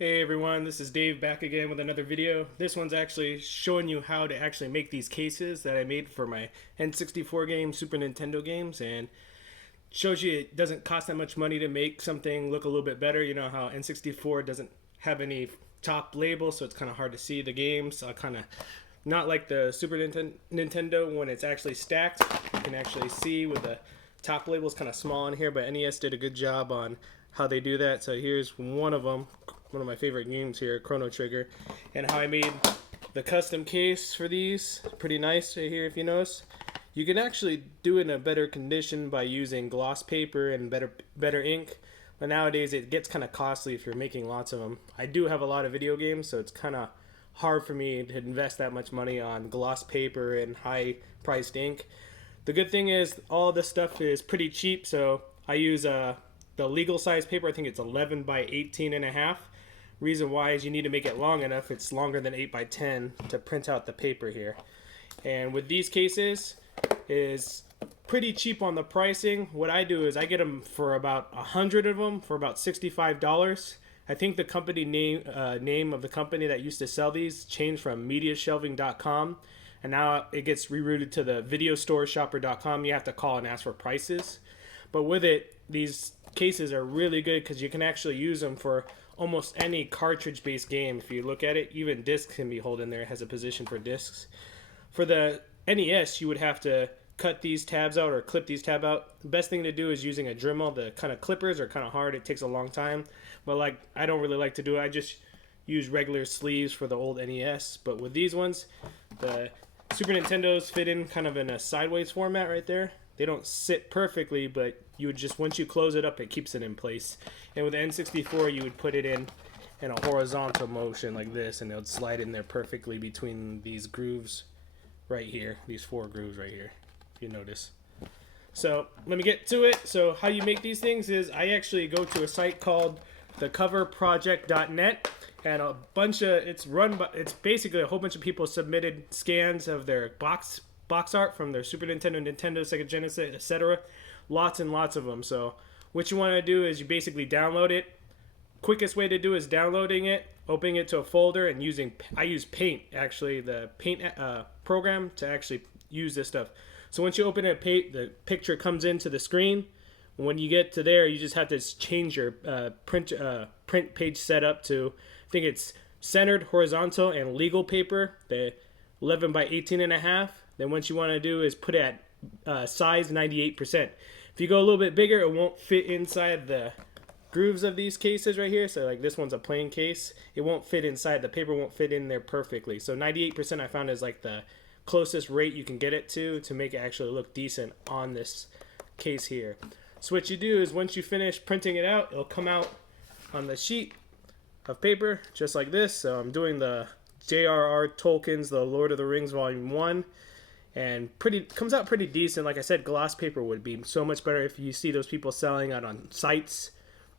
Hey everyone, this is Dave back again with another video. This one's actually showing you how to actually make these cases that I made for my N64 games, Super Nintendo games, and shows you it doesn't cost that much money to make something look a little bit better. You know how N64 doesn't have any top label, so it's kind of hard to see the games. Kind of not like the Super Nintendo when it's actually stacked. You can actually see with the top label is kind of small in here, but NES did a good job on how they do that. So here's one of them, one of my favorite games here, Chrono Trigger, and how I made the custom case for these. Pretty nice right here if you notice. You can actually do it in a better condition by using gloss paper and better ink. But nowadays it gets kind of costly if you're making lots of them. I do have a lot of video games, so it's kind of hard for me to invest that much money on gloss paper and high priced ink. The good thing is all this stuff is pretty cheap, so I use the legal size paper. I think it's 11 by 18 and a half. Reason why is you need to make it long enough. It's longer than 8 by 10 to print out the paper here. And with these cases is pretty cheap on the pricing. What I do is I get them for about 100 of them for about $65. I think the company name of the company that used to sell these changed from mediashelving.com, and now it gets rerouted to the videostoreshopper.com. You have to call and ask for prices. But with it, these cases are really good because you can actually use them for almost any cartridge based game. If you look at it, even discs can be held in there. It has a position for discs. For the NES, you would have to cut these tabs out or clip these tabs out. The best thing to do is using a Dremel. The kind of clippers are kind of hard. It takes a long time. But like, I don't really like to do it. I just use regular sleeves for the old NES. But with these ones, the Super Nintendos fit in kind of in a sideways format right there. They don't sit perfectly, but you would just, once you close it up, it keeps it in place. And with the N64, you would put it in a horizontal motion like this, and it would slide in there perfectly between these grooves right here, these 4 grooves right here, if you notice. So let me get to it. So how you make these things is I actually go to a site called thecoverproject.net, and a bunch of, it's basically a whole bunch of people submitted scans of their box art from their Super Nintendo, Nintendo, Sega Genesis, etc. Lots and lots of them. So what you want to do is you basically download it. Quickest way to do is downloading it, opening it to a folder, and I use Paint, actually, the Paint program to actually use this stuff. So once you open it, the picture comes into the screen. When you get to there, you just have to change your print page setup to, I think it's centered, horizontal, and legal paper, the 11 by 18 and a half. Then what you want to do is put it at size 98%. If you go a little bit bigger, it won't fit inside the grooves of these cases right here. So like this one's a plain case. It won't fit inside. The paper won't fit in there perfectly. So 98% I found is like the closest rate you can get it to make it actually look decent on this case here. So what you do is once you finish printing it out, it'll come out on the sheet of paper just like this. So I'm doing the J.R.R. Tolkien's The Lord of the Rings Volume 1. And comes out pretty decent. Like I said, gloss paper would be so much better. If you see those people selling out on sites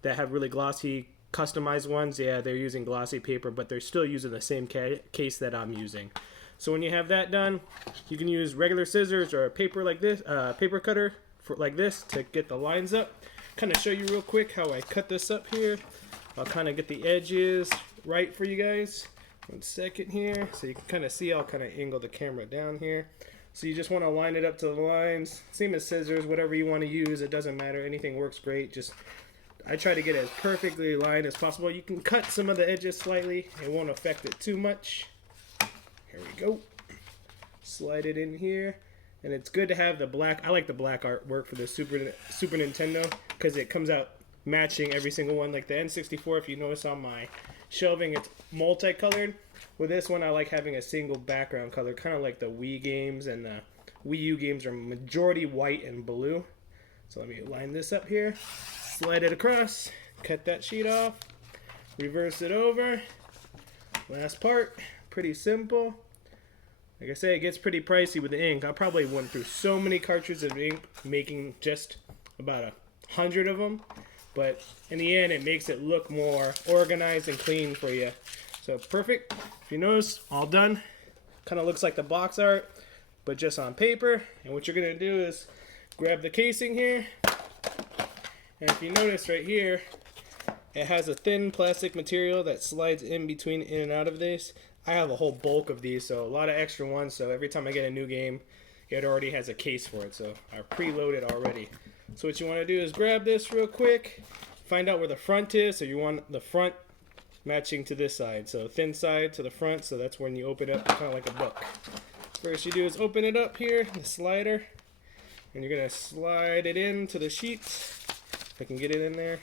that have really glossy, customized ones, yeah, they're using glossy paper, but they're still using the same case that I'm using. So when you have that done, you can use regular scissors or a paper like this, paper cutter like this to get the lines up. Kind of show you real quick how I cut this up here. I'll kind of get the edges right for you guys. 1 second here, so you can kind of see. I'll kind of angle the camera down here. So you just want to line it up to the lines. Same as scissors, whatever you want to use, it doesn't matter. Anything works great. Just I try to get it as perfectly lined as possible. You can cut some of the edges slightly. It won't affect it too much. Here we go. Slide it in here. And it's good to have the black. I like the black artwork for the Super Nintendo because it comes out matching every single one. Like the N64, if you notice on my shelving, it's multicolored. With this one, I like having a single background color, kind of like the Wii games, and the Wii U games are majority white and blue. So let me line this up here, slide it across, cut that sheet off, reverse it over. Last part, pretty simple. Like I say, it gets pretty pricey with the ink. I probably went through so many cartridges of ink making just about 100 of them. But in the end, it makes it look more organized and clean for you. So perfect. If you notice, all done. Kind of looks like the box art, but just on paper. And what you're going to do is grab the casing here. And if you notice right here, It has a thin plastic material that slides in between in and out of this. I have a whole bulk of these, so a lot of extra ones. So every time I get a new game, it already has a case for it. So I preloaded already. So what you want to do is grab this real quick, find out where the front is. So you want the front matching to this side. So thin side to the front. So that's when you open it up, kind of like a book. First you do is open it up here, the slider, and you're gonna slide it into the sheet. If I can get it in there.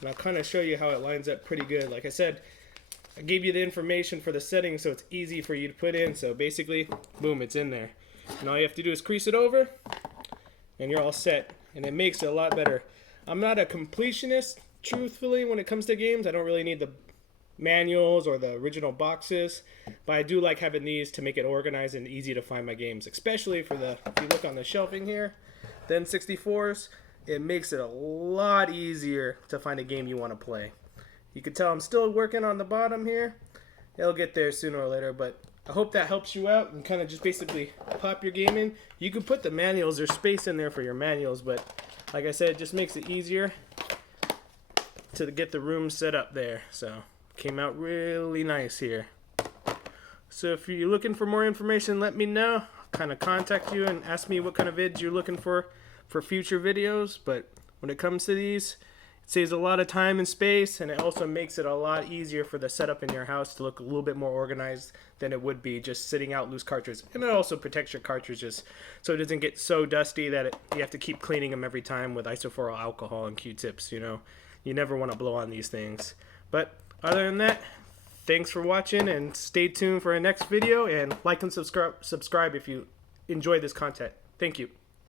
And I'll kind of show you how it lines up pretty good. Like I said, I gave you the information for the settings so it's easy for you to put in. So basically, boom, it's in there. And all you have to do is crease it over, and you're all set. And it makes it a lot better. I'm not a completionist, truthfully, when it comes to games. I don't really need the manuals or the original boxes, but I do like having these to make it organized and easy to find my games, especially for the, if you look on the shelving here, the N64s. It makes it a lot easier to find a game you want to play. You can tell I'm still working on the bottom here. It'll get there sooner or later, but I hope that helps you out and kind of just basically pop your game in. You can put the manuals, there's space in there for your manuals, but like I said, it just makes it easier to get the room set up there. So came out really nice here. So if you're looking for more information, let me know. Kind of contact you and ask me what kind of vids you're looking for future videos. But when it comes to these, it saves a lot of time and space, and it also makes it a lot easier for the setup in your house to look a little bit more organized than it would be just sitting out loose cartridges. And it also protects your cartridges so it doesn't get so dusty that you have to keep cleaning them every time with isopropyl alcohol and Q-tips. You know, you never want to blow on these things. But other than that, thanks for watching, and stay tuned for our next video, and like and subscribe if you enjoy this content. Thank you.